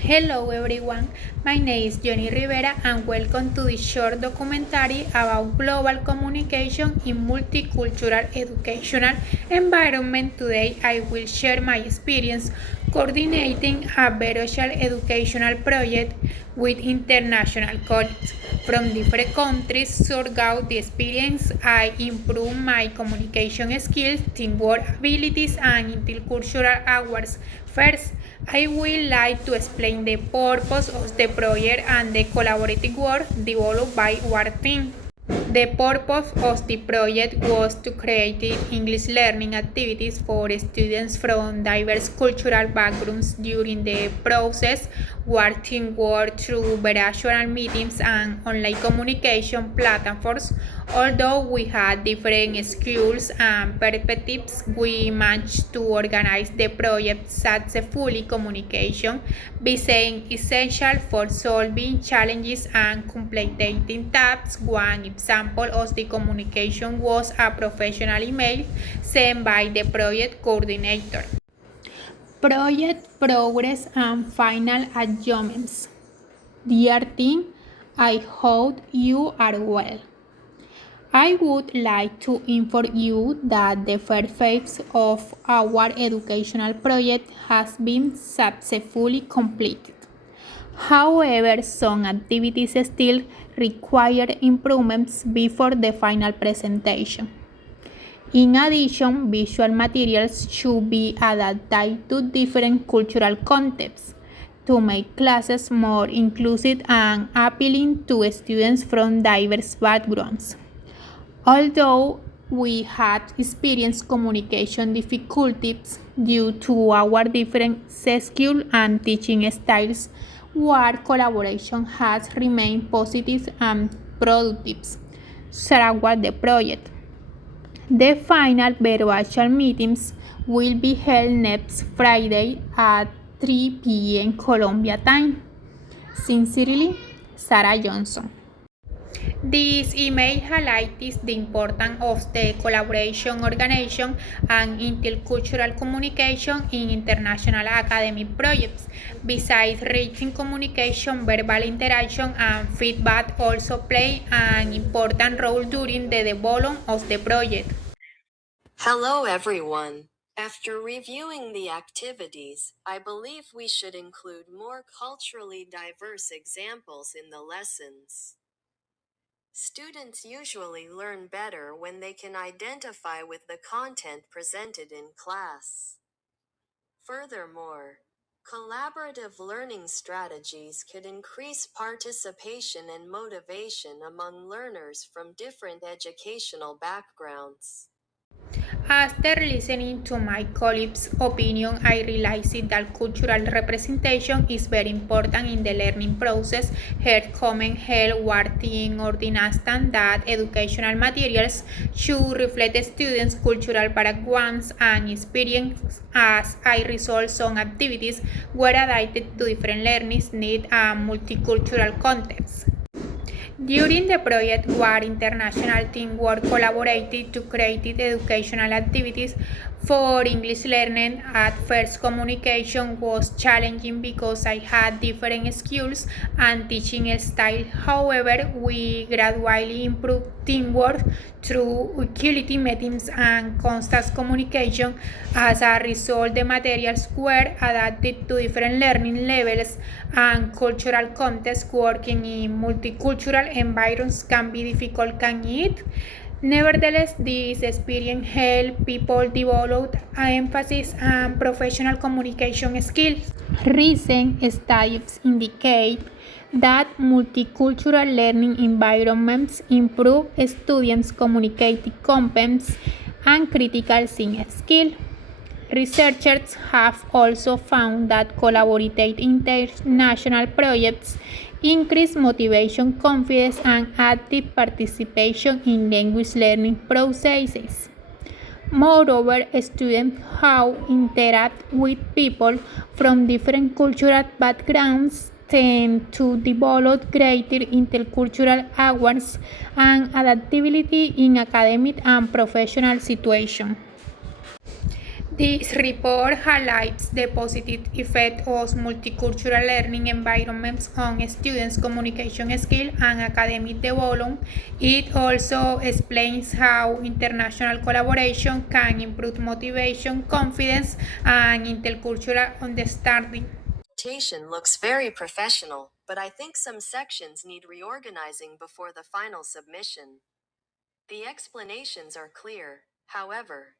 Hello everyone, my name is Jenny Rivera and welcome to this short documentary about global communication in multicultural educational environment. Today I will share my experience coordinating a virtual educational project with international colleagues from different countries. Throughout the experience, I improved my communication skills, teamwork abilities, and intercultural awareness. First, I will like to explain the purpose of the project and the collaborative work developed by our team. The purpose of the project was to create English learning activities for students from diverse cultural backgrounds. During the process, our team worked through virtual meetings and online communication platforms. Although we had different skills and perspectives, we managed to organize the project successfully. Communication became essential for solving challenges and completing tasks. One example of the communication was a professional email sent by the project coordinator. Project progress and final adjustments. Dear team, I hope you are well. I would like to inform you that the first phase of our educational project has been successfully completed. However, some activities still require improvements before the final presentation. In addition, visual materials should be adapted to different cultural contexts to make classes more inclusive and appealing to students from diverse backgrounds. Although we had experienced communication difficulties due to our different skills and teaching styles, our collaboration has remained positive and productive throughout the project. The final virtual meetings will be held next Friday at 3 p.m. Colombia time. Sincerely, Sarah Johnson. This email highlights the importance of the collaboration, organization, and intercultural communication in international academic projects. Besides written communication, verbal interaction and feedback also play an important role during the development of the project. Hello everyone. After reviewing the activities, I believe we should include more culturally diverse examples in the lessons. Students usually learn better when they can identify with the content presented in class. Furthermore, collaborative learning strategies could increase participation and motivation among learners from different educational backgrounds. After listening to my colleagues' opinion, I realized that cultural representation is very important in the learning process. Her comment helped our team understand that educational materials should reflect students' cultural backgrounds and experience. As a result, some activities were adapted to different learning needs and multicultural contexts. During the project, our international team work collaborated to create educational activities for English learning. At first, communication was challenging because I had different skills and teaching style. However, we gradually improved teamwork through utility meetings and constant communication. As a result, the materials were adapted to different learning levels and cultural contexts. Working in multicultural environments can be difficult, can it? Nevertheless, this experience helped people develop emphasis and professional communication skills. Recent studies indicate that multicultural learning environments improve students' communicative competence and critical thinking skills. Researchers have also found that collaborative international projects increase motivation, confidence, and active participation in language learning processes. Moreover, students who interact with people from different cultural backgrounds tend to develop greater intercultural awareness and adaptability in academic and professional situations. This report highlights the positive effect of multicultural learning environments on students' communication skills and academic development. It also explains how international collaboration can improve motivation, confidence, and intercultural understanding. Presentation looks very professional, but I think some sections need reorganizing before the final submission. The explanations are clear, however.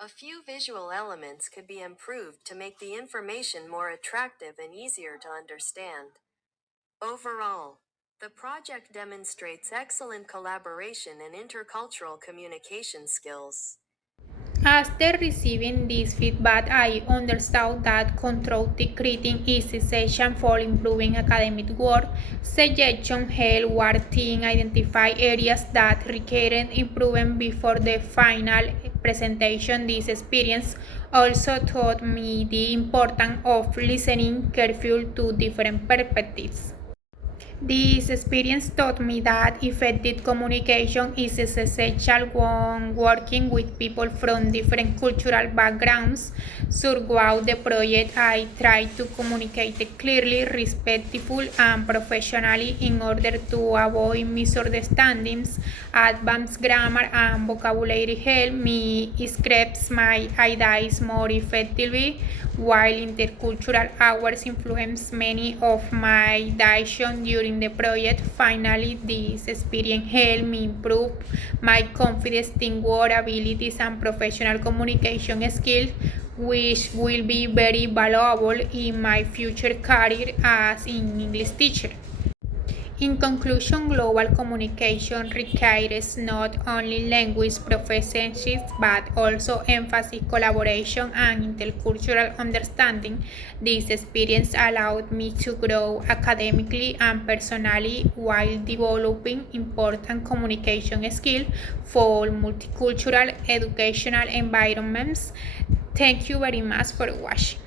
A few visual elements could be improved to make the information more attractive and easier to understand. Overall, the project demonstrates excellent collaboration and intercultural communication skills. After receiving this feedback, I understood that constructive critique is essential for improving academic work. Suggestions help our team identify areas that require improvement before the final presentation. This experience also taught me the importance of listening carefully to different perspectives. This experience taught me that effective communication is essential when working with people from different cultural backgrounds. Throughout the project, I tried to communicate clearly, respectfully, and professionally in order to avoid misunderstandings. Advanced grammar and vocabulary help me express my ideas more effectively, while intercultural hours influence many of my decisions during the project. Finally, this experience helped me improve my confidence, teamwork abilities, and professional communication skills, which will be very valuable in my future career as an English teacher. In conclusion, global communication requires not only language proficiency but also emphasis, collaboration, and intercultural understanding. This experience allowed me to grow academically and personally while developing important communication skills for multicultural educational environments. Thank you very much for watching.